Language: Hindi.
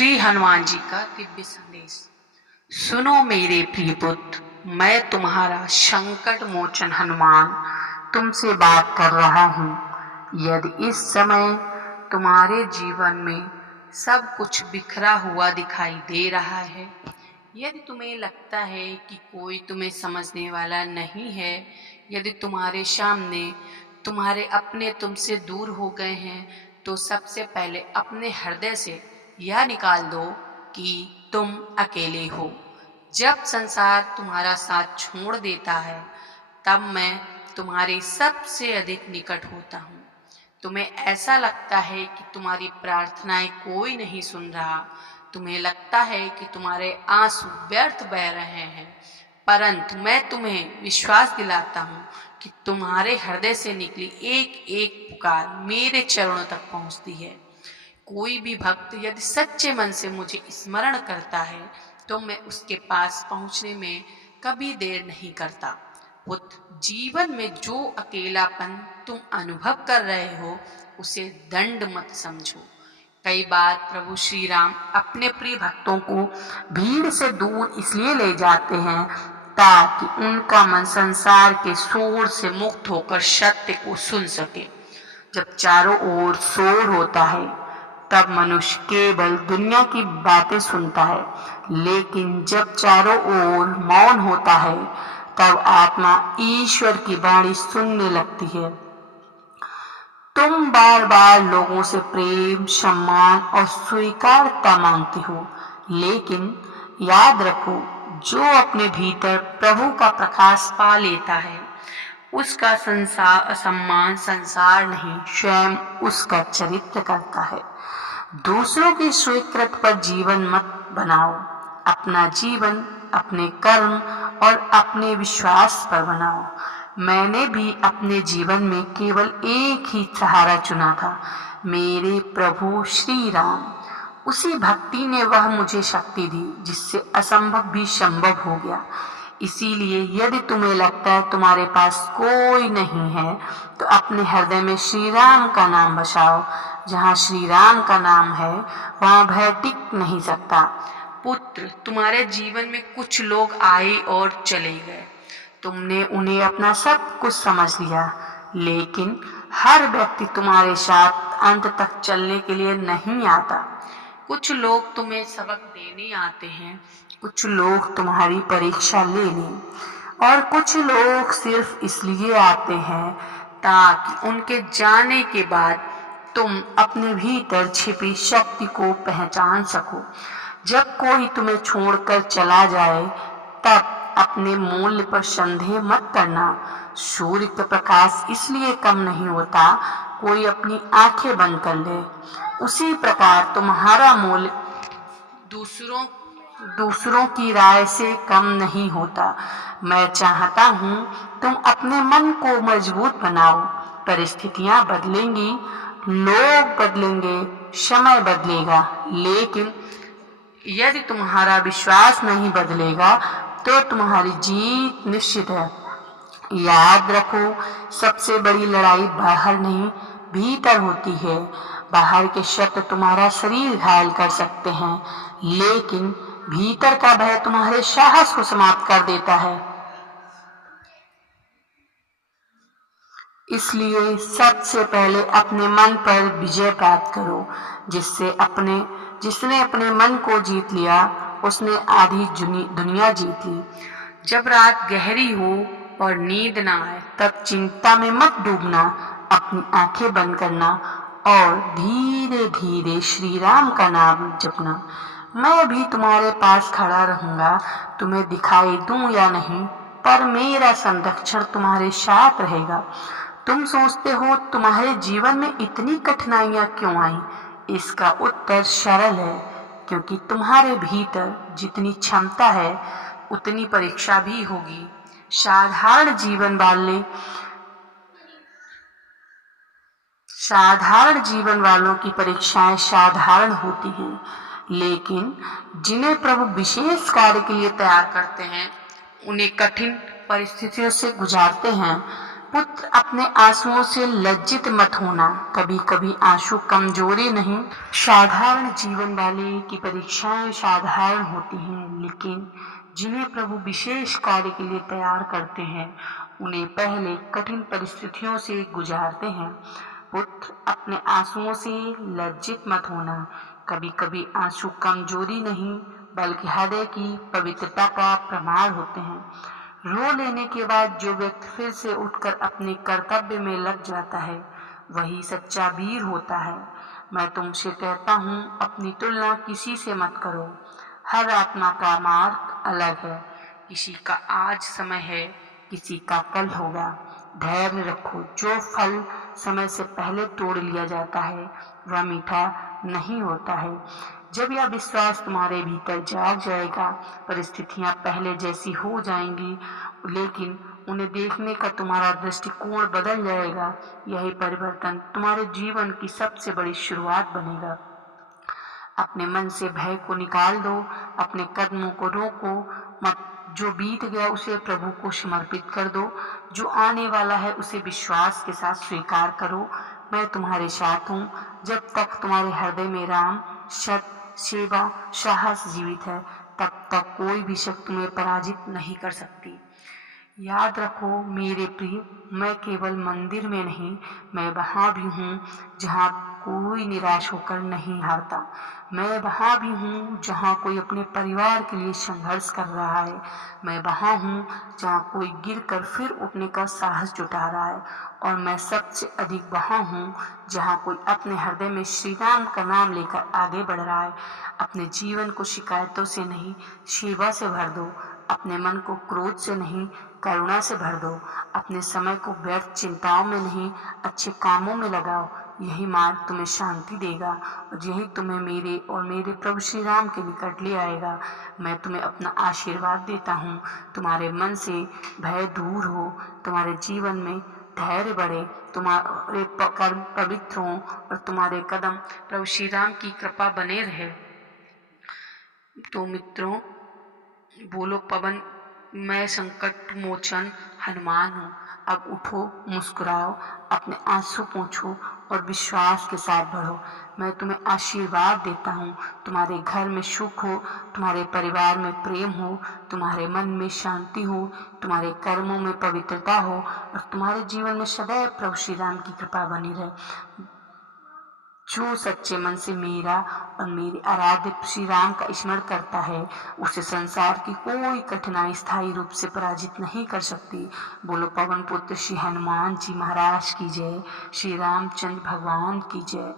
श्री हनुमान जी का दिव्य संदेश। सुनो मेरे प्रिय पुत्र, मैं तुम्हारा संकट मोचन हनुमान तुमसे बात कर रहा हूँ। यदि इस समय तुम्हारे जीवन में सब कुछ बिखरा हुआ दिखाई दे रहा है, यदि तुम्हें लगता है कि कोई तुम्हें समझने वाला नहीं है, यदि तुम्हारे सामने तुम्हारे अपने तुमसे दूर हो गए हैं, तो सबसे पहले अपने हृदय से यह निकाल दो कि तुम अकेले हो। जब संसार तुम्हारा साथ छोड़ देता है, तब मैं तुम्हारे सबसे अधिक निकट होता हूँ। तुम्हें ऐसा लगता है कि तुम्हारी प्रार्थनाएं कोई नहीं सुन रहा, तुम्हें लगता है कि तुम्हारे आंसू व्यर्थ बह रहे हैं, परंतु मैं तुम्हें विश्वास दिलाता हूँ कि तुम्हारे हृदय से निकली एक एक पुकार मेरे चरणों तक पहुँचती है। कोई भी भक्त यदि सच्चे मन से मुझे स्मरण करता है, तो मैं उसके पास पहुँचने में कभी देर नहीं करता। पुत्र, जीवन में जो अकेलापन तुम अनुभव कर रहे हो, उसे दंड मत समझो। कई बार प्रभु श्री राम अपने प्रिय भक्तों को भीड़ से दूर इसलिए ले जाते हैं ताकि उनका मन संसार के शोर से मुक्त होकर सत्य को सुन सके। जब चारों ओर शोर होता है, तब मनुष्य केवल दुनिया की बातें सुनता है, लेकिन जब चारों ओर मौन होता है, तब आत्मा ईश्वर की वाणी सुनने लगती है। तुम बार बार लोगों से प्रेम, सम्मान और स्वीकारता मांगते हो, लेकिन याद रखो, जो अपने भीतर प्रभु का प्रकाश पा लेता है, उसका सम्मान संसार नहीं, स्वयं उसका चरित्र करता है। दूसरों की स्वीकृति पर जीवन मत बनाओ। अपना जीवन अपने कर्म और अपने विश्वास पर बनाओ। मैंने भी अपने जीवन में केवल एक ही सहारा चुना था, मेरे प्रभु श्री राम। उसी भक्ति ने वह मुझे शक्ति दी जिससे असंभव भी संभव हो गया। इसीलिए यदि तुम्हें लगता है तुम्हारे पास कोई नहीं है, तो अपने हृदय में श्री राम का नाम बसाओ। जहाँ श्री राम का नाम है, वहाँ भय टिक नहीं सकता। पुत्र, तुम्हारे जीवन में कुछ लोग आए और चले गए, तुमने उन्हें अपना सब कुछ समझ लिया, लेकिन हर व्यक्ति तुम्हारे साथ अंत तक चलने के लिए नहीं आता। कुछ लोग तुम्हें सबक देने आते हैं, कुछ लोग तुम्हारी परीक्षा लेने, और कुछ लोग सिर्फ इसलिए आते हैं ताकि उनके जाने के बाद तुम अपने भीतर छिपी शक्ति को पहचान सको। जब कोई तुम्हें छोड़कर चला जाए, तब अपने मूल्य पर संदेह मत करना। सूर्य का प्रकाश इसलिए कम नहीं होता कोई अपनी आंखें बंद कर ले, उसी प्रकार तुम्हारा मूल्य दूसरों की राय से कम नहीं होता। मैं चाहता हूँ तुम अपने मन को मजबूत बनाओ। परिस्थितियां बदलेंगी, लोग बदलेंगे, समय बदलेगा, लेकिन यदि तुम्हारा विश्वास नहीं बदलेगा, तो तुम्हारी जीत निश्चित है। याद रखो, सबसे बड़ी लड़ाई बाहर नहीं, भीतर होती है। बाहर के शत्रु तुम्हारा शरीर घायल कर सकते हैं, लेकिन भीतर का भय तुम्हारे साहस को समाप्त कर देता है। इसलिए सबसे पहले अपने मन पर विजय प्राप्त करो। जिसने अपने मन को जीत लिया, उसने आधी दुनिया जीत ली। जब रात गहरी हो और नींद ना आए, तब चिंता में मत डूबना। अपनी आंखें बंद करना और धीरे धीरे श्री राम का नाम जपना। मैं भी तुम्हारे पास खड़ा रहूंगा, तुम्हें दिखाई दूं या नहीं, पर मेरा संरक्षण तुम्हारे साथ रहेगा। तुम सोचते हो तुम्हारे जीवन में इतनी कठिनाइयां क्यों आई? इसका उत्तर सरल है, क्योंकि तुम्हारे भीतर जितनी क्षमता है, उतनी परीक्षा भी होगी। साधारण जीवन वालों की परीक्षाएं साधारण होती हैं, लेकिन जिन्हें प्रभु विशेष कार्य के लिए तैयार करते हैं, उन्हें कठिन परिस्थितियों से गुजारते हैं। पुत्र अपने आंसुओं से लज्जित मत होना। कभी कभी आंसू कमजोरी नहीं, साधारण जीवन वाले की परीक्षाएं साधारण होती हैं, लेकिन जिन्हें प्रभु विशेष कार्य के लिए तैयार करते हैं उन्हें पहले कठिन परिस्थितियों से गुजारते हैं। पुत्र अपने आंसुओं से लज्जित मत होना। कभी कभी आंसू कमजोरी नहीं बल्कि हृदय की पवित्रता का प्रमाण होते हैं। रो लेने के बाद जो व्यक्ति फिर से उठकर अपने कर्तव्य में लग जाता है वही सच्चा वीर होता है। मैं तुमसे कहता हूँ, अपनी तुलना किसी से मत करो। हर आत्मा का मार्ग अलग है, किसी का आज समय है, किसी का कल होगा। धैर्य रखो, जो फल समय से पहले तोड़ लिया जाता है वह मीठा नहीं होता है। जब यह विश्वास तुम्हारे भीतर जाग जाएगा, परिस्थितियां पहले जैसी हो जाएंगी, लेकिन उन्हें देखने का तुम्हारा दृष्टिकोण बदल जाएगा। यही परिवर्तन तुम्हारे जीवन की सबसे बड़ी शुरुआत बनेगा। अपने मन से भय को निकाल दो, अपने कदमों को रोको मत। जो बीत गया उसे प्रभु को समर्पित कर दो, जो आने वाला है उसे विश्वास के साथ स्वीकार करो। मैं तुम्हारे साथ हूँ। जब तक तुम्हारे हृदय में राम, सत्य, सेवा, साहस जीवित है, तब तक कोई भी शक्ति तुम्हें पराजित नहीं कर सकती। याद रखो मेरे प्रिय, मैं केवल मंदिर में नहीं, मैं वहाँ भी हूँ जहाँ कोई निराश होकर नहीं हारता। मैं वहाँ भी हूँ जहाँ कोई अपने परिवार के लिए संघर्ष कर रहा है। मैं वहाँ हूँ जहाँ कोई गिरकर फिर उठने का साहस जुटा रहा है। और मैं सबसे अधिक वहाँ हूँ जहाँ कोई अपने हृदय में श्री राम का नाम लेकर आगे बढ़ रहा है। अपने जीवन को शिकायतों से नहीं, सेवा से भर दो। अपने मन को क्रोध से नहीं, करुणा से भर दो। अपने समय को व्यर्थ चिंताओं में नहीं, अच्छे कामों में लगाओ। यही मार्ग तुम्हें शांति देगा और यही तुम्हें मेरे और मेरे प्रभु श्री राम के निकट ले आएगा। मैं तुम्हें अपना आशीर्वाद देता हूँ। तुम्हारे मन से भय दूर हो, तुम्हारे जीवन में धैर्य बढ़े, तुम्हारे कर्म पवित्र हों और तुम्हारे कदम प्रभु श्री राम की कृपा बने रहे। तो मित्रों, बोलो पवन, मैं संकट मोचन हनुमान हूँ। अब उठो, मुस्कुराओ, अपने आंसू पोंछो और विश्वास के साथ बढ़ो। मैं तुम्हें आशीर्वाद देता हूँ। तुम्हारे घर में सुख हो, तुम्हारे परिवार में प्रेम हो, तुम्हारे मन में शांति हो, तुम्हारे कर्मों में पवित्रता हो और तुम्हारे जीवन में सदैव प्रभु श्री राम की कृपा बनी रहे। जो सच्चे मन से मेरा और मेरे आराध्य श्री राम का स्मरण करता है, उसे संसार की कोई कठिनाई स्थायी रूप से पराजित नहीं कर सकती। बोलो पवन पुत्र श्री हनुमान जी महाराज की जय, श्री रामचंद्र भगवान की जय।